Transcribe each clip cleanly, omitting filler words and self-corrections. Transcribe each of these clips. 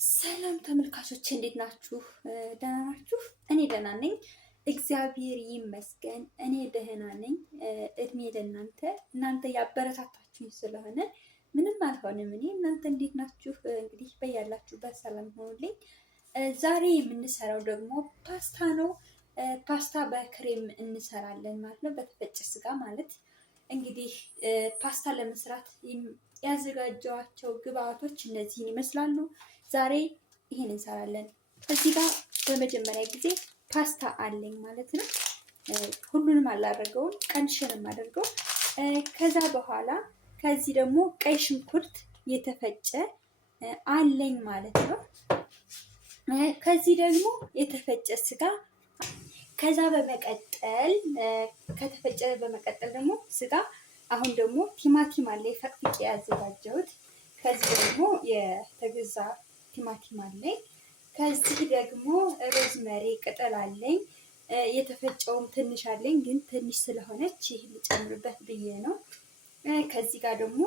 ሰላም ተመልካቾች እንዴት ናችሁ? ደህና ናችሁ? እኔ ደህና ነኝ፣ እግዚአብሔር ይመስገን። እኔ ደህና ነኝ። እድሜ ለእናንተ። እናንተ ያበረታታችሁኝ ስለሆነ ምንም አልሆንም። እኔ እናንተ እንዴት ናችሁ? እንግዲህ በያላችሁበት ሰላም ሆኑልኝ። ዛሬ የምንሰራው ደግሞ ፓስታ ነው። ፓስታ በክሬም እንሰራለን ማለት ነው፣ በተፈጨ ስጋ ማለት። እንግዲህ ፓስታ ለመስራት ያዘጋጀኋቸው ግብአቶች እነዚህን ይመስላሉ። ዛሬ ይሄን እንሰራለን። እዚህ ጋር በመጀመሪያ ጊዜ ፓስታ አለኝ ማለት ነው። ሁሉንም አላደርገውም፣ ቀንሼን የማደርገው። ከዛ በኋላ ከዚህ ደግሞ ቀይ ሽንኩርት የተፈጨ አለኝ ማለት ነው። ከዚህ ደግሞ የተፈጨ ስጋ። ከዛ በመቀጠል ከተፈጨ በመቀጠል ደግሞ ስጋ። አሁን ደግሞ ቲማቲም አለኝ ፈቅፍቄ ያዘጋጀሁት። ከዚህ ደግሞ የተገዛ ቲማቲም አለኝ። ከዚህ ደግሞ ሮዝመሪ ቅጠል አለኝ። የተፈጨውም ትንሽ አለኝ፣ ግን ትንሽ ስለሆነች ይሄ ልጨምርበት ብዬ ነው። ከዚህ ጋር ደግሞ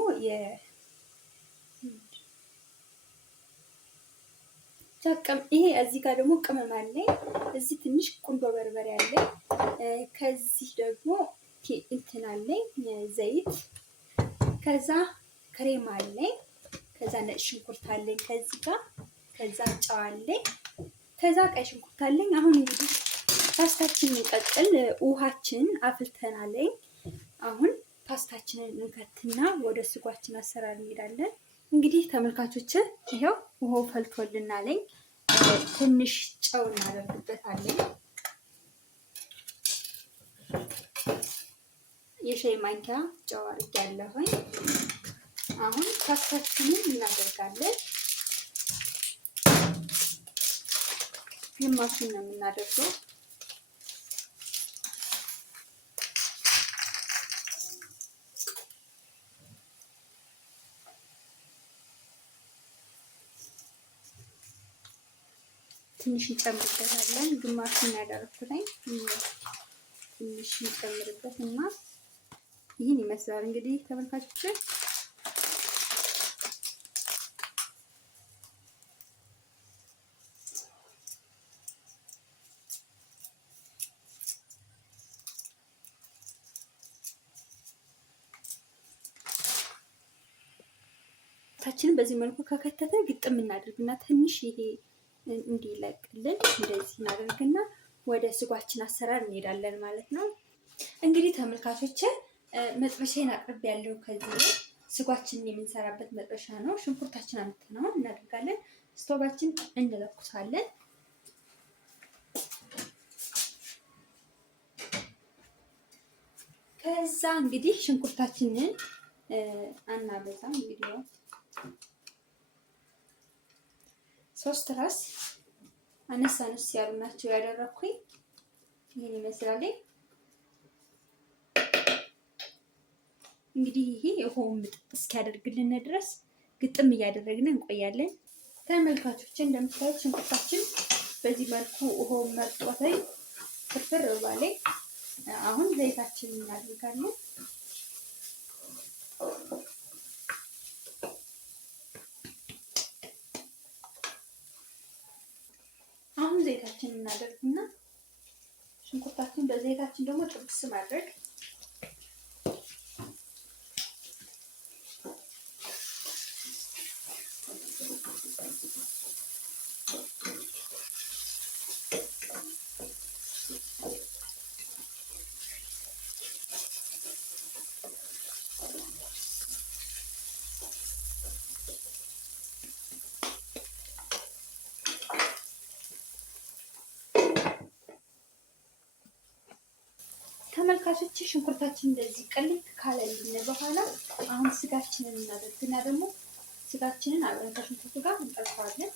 ይሄ እዚህ ጋር ደግሞ ቅመም አለኝ። እዚህ ትንሽ ቁንዶ በርበሬ አለኝ። ከዚህ ደግሞ እንትን አለኝ ዘይት። ከዛ ክሬም አለኝ። ከዛ ነጭ ሽንኩርት አለኝ ከዚህ ጋር። ከዛ ጨው አለኝ። ከዛ ቀይ ሽንኩርት አለኝ። አሁን እንግዲህ ፓስታችንን እንቀቅል። ውሃችንን አፍልተናለኝ። አሁን ፓስታችንን እንከትና ወደ ስጓችን አሰራር እንሄዳለን። እንግዲህ ተመልካቾች ይሄው ውሃው ፈልቶልናለኝ። ትንሽ ጨው እናደርግበታለን። የሻይ ማንኪያ ጨው አድርጌያለሁኝ። አሁን ፓስታችንን እናደርጋለን። ግማሹን ነው የምናደርገው። ትንሽ እንጨምርበታለን። ግማሹን ያደረኩትኝ ትንሽ እንጨምርበት እና ይህን ይመስላል እንግዲህ ተመልካቾች። ታችንን በዚህ መልኩ ከከተተ ግጥም እናድርግና ትንሽ ይሄ እንዲለቅልን እንደዚህ እናደርግና ወደ ስጓችን አሰራር እንሄዳለን ማለት ነው። እንግዲህ ተመልካቾች መጥበሻዬን አቅርቤያለሁ። ከዚህ ስጓችንን የምንሰራበት መጥበሻ ነው። ሽንኩርታችን አምጥተነው እናደርጋለን። ስቶቫችን እንለኩሳለን። ከዛ እንግዲህ ሽንኩርታችንን አናበዛም። እንግዲህ 3 ራስ አነስ አነስ ያሉ ናቸው ያደረኩኝ። ይሄን ይመስላል እንግዲህ። ይሄ ውሃውን ምጥጥ እስኪያደርግልን ድረስ ግጥም እያደረግን እንቆያለን። ተመልካቾች እንደምታዩት ሽንኩርታችን በዚህ መልኩ ውሃውን መርጦታል፣ ፍርፍር ባላይ። አሁን ዘይታችንን እናደርጋለን። አሁን ዘይታችንን እናደርግና ሽንኩርታችን በዘይታችን ደግሞ ጥብስ ማድረግ። ተመልካቾች ሽንኩርታችን እንደዚህ ቅልጥ ካለልን በኋላ አሁን ስጋችንን እናደርግና ደግሞ ስጋችንን አብረን ከሽንኩርቱ ጋር እንጠብሰዋለን።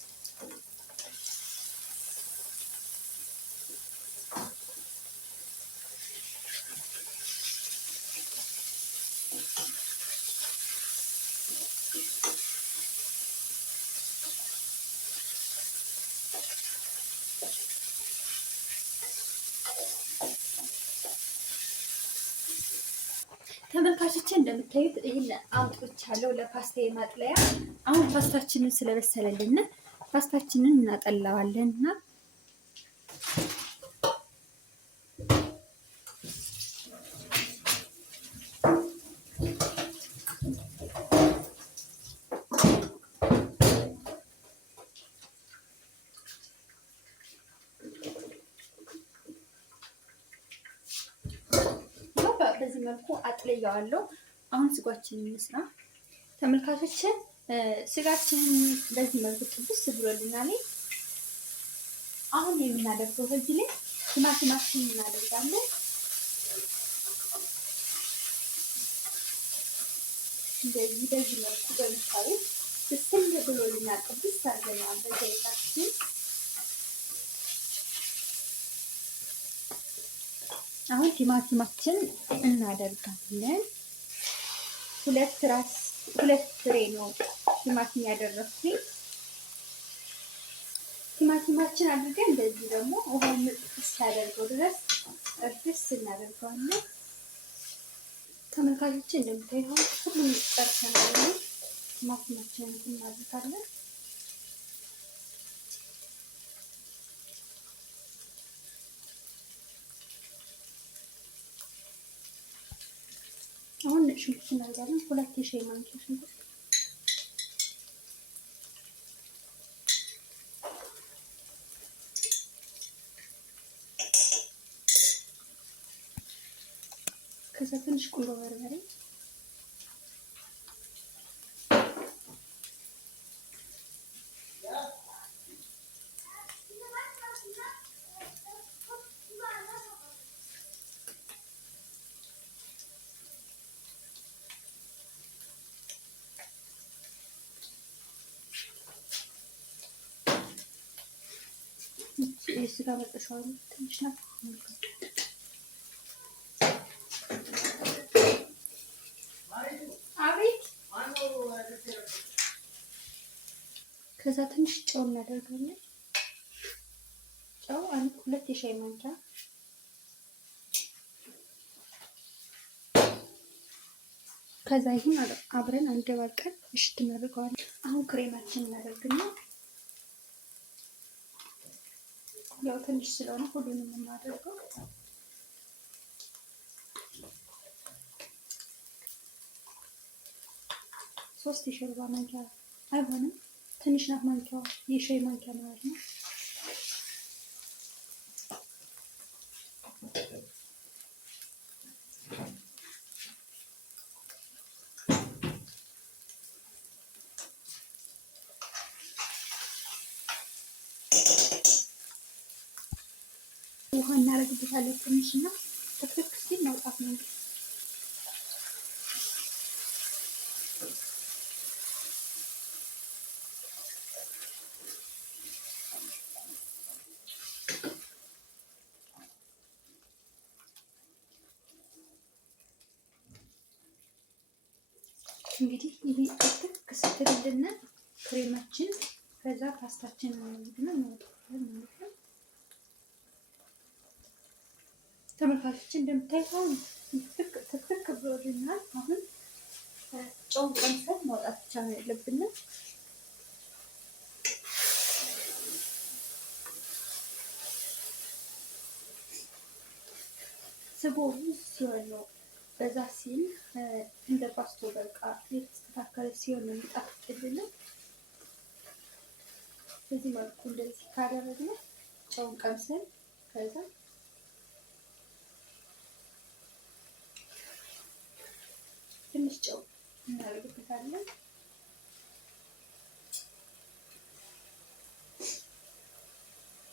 ተመልካቾች እንደምታዩት ይሄን አምጥቻለሁ ለፓስታ ማጥለያ። አሁን ፓስታችንን ስለበሰለልን ፓስታችንን እናጠላዋለን እና በዚህ መልኩ አጥልያዋለሁ። አሁን ስጓችንን እንስራ ተመልካቾችን። ስጋችንን በዚህ መልኩ ጥብስ ብሎልናል። አሁን የምናደርገው በዚህ ላይ ቲማቲማችንን እናደርጋለን። እንደዚህ በዚህ መልኩ በምታዩት ስል ብሎልናል። ጥብስ አድርገናል በዘይታችን። አሁን ቲማቲማችን እናደርጋለን። ሁለት ፍሬ ነው ቲማቲም ያደረኩኝ። ቲማቲማችን አድርገን እንደዚህ ደግሞ ውሃውን እስኪያደርገው ድረስ እርስ እናደርገዋለን። ተመልካቾች እንደምታዩት ሁሉም ጨርሰናል። ቲማቲማችንን እናደርጋለን። አሁን ሽንኩርት እናደርጋለን። 2 የሻይ ማንኪያ ሽንኩርት፣ ከዛ ትንሽ ቁንዶ በርበሬ፣ የስጋ መጥበሻው ትንሽ ናት። ከዛ ትንሽ ጨው እናደርጋለን። ጨው 2 የሻይ ማንኪያ። ከዛ ይሄን አብረን አንደባልቀን እሽት እናደርገዋለን። አሁን ክሬማችን እናደርግና ያው ትንሽ ስለሆነ ሁሉንም እናደርገው። ሶስት የሾርባ ማንኪያ አይሆንም፣ ትንሽ ናት ማንኪያዋ፣ የሻይ ማንኪያ ማለት ነው። ውሃ እናደርግበታለን ትንሽ እና ትክክ ሲል ማውጣት ነው። እንግዲህ ይሄ ትክክ ስትልልን ክሬማችን ከዛ ፓስታችንን እናወጣለን ማለት ነው። ተመልካቾች እንደምታዩት ትክክ ብሎልናል። አሁን ጨው ቀምሰን ማውጣት ብቻ ነው ያለብን። ስጎ ሲሆን ነው በዛ ሲል እንደ ፓስቶ በቃ የተስተካከለ ሲሆን ነው የሚጣፍጥልን። በዚህ መልኩ እንደዚህ ካደረግነው ጨውን ቀምሰን ከዛ ትንሽ ጨው እናደርግበታለን።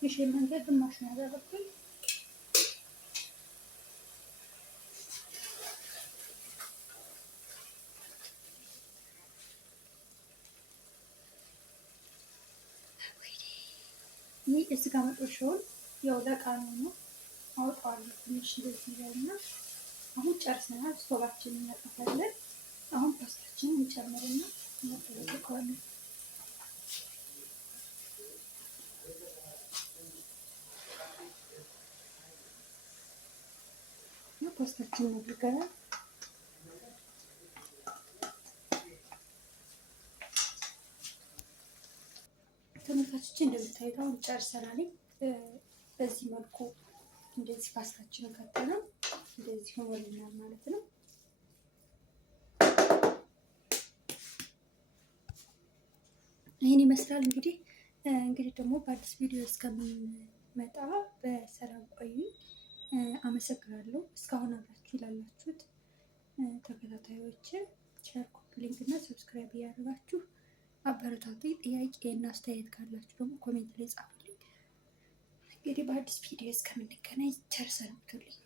የሻይ ማንኪያ ግማሽ ነው ያደረኩኝ። ይህ የስጋ መጥበሻውን ያው ለቃኑ ነው አውጣዋለሁ። ትንሽ እንደዚህ ይላልና አሁን ጨርሰናል። ስቶቫችንን እናጠፋለን። አሁን ፓስታችንን እንጨምርና እናጠብቀዋለን። ፓስታችንን አድርገናል። ተመልካቾች እንደምታዩት አሁን ጨርሰናል። በዚህ መልኩ እንደዚህ ፓስታችንን ከተነው እንደዚህ ሆኖልናል ማለት ነው። ይህን ይመስላል እንግዲህ ደግሞ በአዲስ ቪዲዮ እስከምንመጣ በሰላም ቆዩ። አመሰግናለሁ። እስካሁን አብራችሁ ላላችሁት ተከታታዮች ሼር፣ ኮፒ ሊንክ እና ሰብስክራይብ እያደረጋችሁ አበረታቱ። ጥያቄ እና አስተያየት ካላችሁ ደግሞ ኮሜንት ላይ ጻፉልኝ። እንግዲህ በአዲስ ቪዲዮ እስከምንገናኝ ቸር ሰንብቱልኝ።